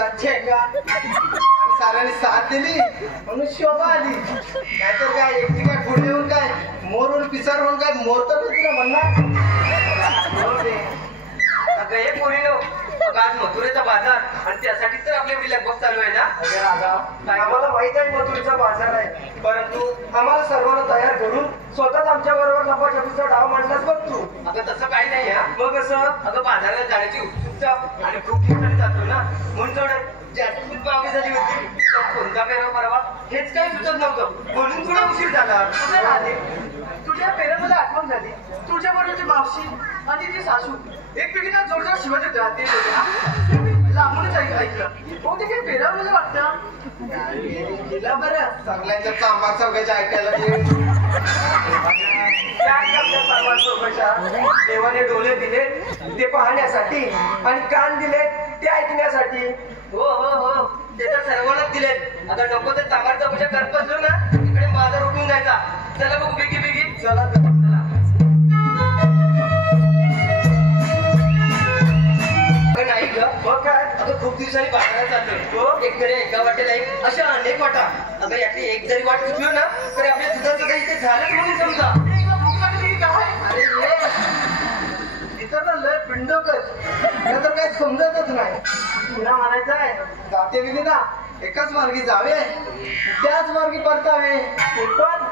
घेतला ठेका आणि साऱ्याने साथ दिली म्हणून शोभा आली. नाहीतर काय एकटी काय पुढे येऊन काय मोरून पिसार होऊन काय मोरत तुला म्हणणार. अगं हे पोरीनो, आज मथुरेचा बाजार आणि त्यासाठीच तर आपली एवढी लगबग चालू आहे ना. आम्हाला माहित आहे मथुरेचा बाजार आहे, परंतु आम्हाला सर्वांना तयार करून स्वतःच आमच्या बरोबर लपाछपीचा डाव मांडलाच बघ तू. अगं तसं काही नाही हा. मग कसं? अगं बाजारात जाण्याची उत्सुकता आणि खूप ठिकाणी जातो ना, म्हणून थोडं जास्त खूप मागणी झाली होती. कोणता पेराव करावा हेच काही सुचत नव्हतं, म्हणून थोडा उशीर झाला. तुझ्या राधे, तुझ्या पेरामध्ये आठवण झाली. तुझ्या बरोबरची मावशी आणि ती सासू एकमेकींना जोरदार शिवाजीत राहते लांबूनच ऐकलं. हो ते काही पेरामध्ये वाटतं. गेला बरं चांगल्याच्या चांबा चौघाच्या ऐकायला देवाने डोळे दिले ते पाहण्यासाठी आणि कान दिले ते ऐकण्यासाठी. हो हो हो, ते तर सर्वांनाच दिलेत. आता नको ते चांबारचा पूजा करत बसलो ना, तिकडे बाजार उठून जायचा. चला बघू बेगी बेगी. चला नाही ग, बघ काय अगं खूप दिवसांनी बाजारात चाललोय. एक तरी एका वाटेला एक अशा अनेक वाटा. अगं यातली एक जरी वाट चुकलो ना तर आपल्या दुधाचं काही इथे झालंच म्हणून समजा. अरे ये इथं ना लय पिंडोकर तर काही समजतच नाही. पुन्हा म्हणायचं आहे जाते गेली ना एकाच मार्गी जावे त्याच मार्गी परतावे, ते पण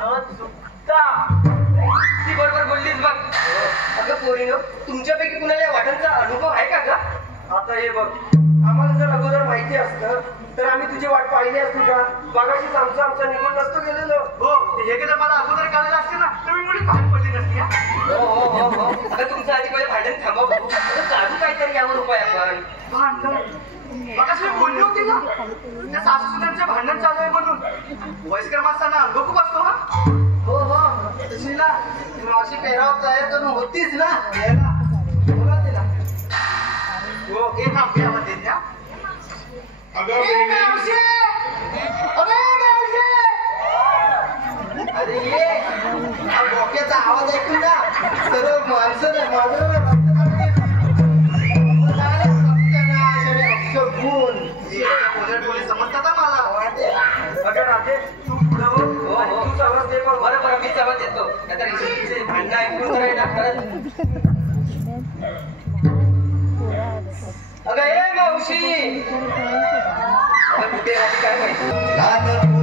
न चुकता. ती बरोबर बोललीस बघ. अगं पोरीनो, तुमच्यापैकी कुणाला या वाटांचा अनुभव आहे का ग? आता हे बघ, आम्हाला जर अगोदर माहिती असतं तर आम्ही तुझी वाट पाहिली असती का? मगाशीच आमचा निघून नसतो गेलेलो. हो हे जर मला अगोदर कळलं असते ना तर मी मुली बाहेर पडली नसती. हो हो हो हो. अगं तुमचं आधी पहिले भांडण थांबा बघू. अगं काढू काहीतरी यावर उपाय आपण. भांडण मगाशी मी बोलली होती ना त्या सासू सुनांचं भांडण चालू आहे म्हणून. वयस्कर माणसांना अनुभव खूप असतो. हो हो तशी ना मावशी पेराव तयार करून होतीच ना यायला बोला तिला. हो हे थांबल्यामध्ये त्या अरे ये डोक्याचा आवाज ऐकून ना सर्व माणसं समजतात मला. अगं राहते तू पुढं हो आणि तू सर्वच ते बघ. बरं बरं, मी समज येतो. आता रेषेचे भांडणं ऐकून तर ना खरंच. अगं ए मावशी, अगं कुठे राहते काय माहिती.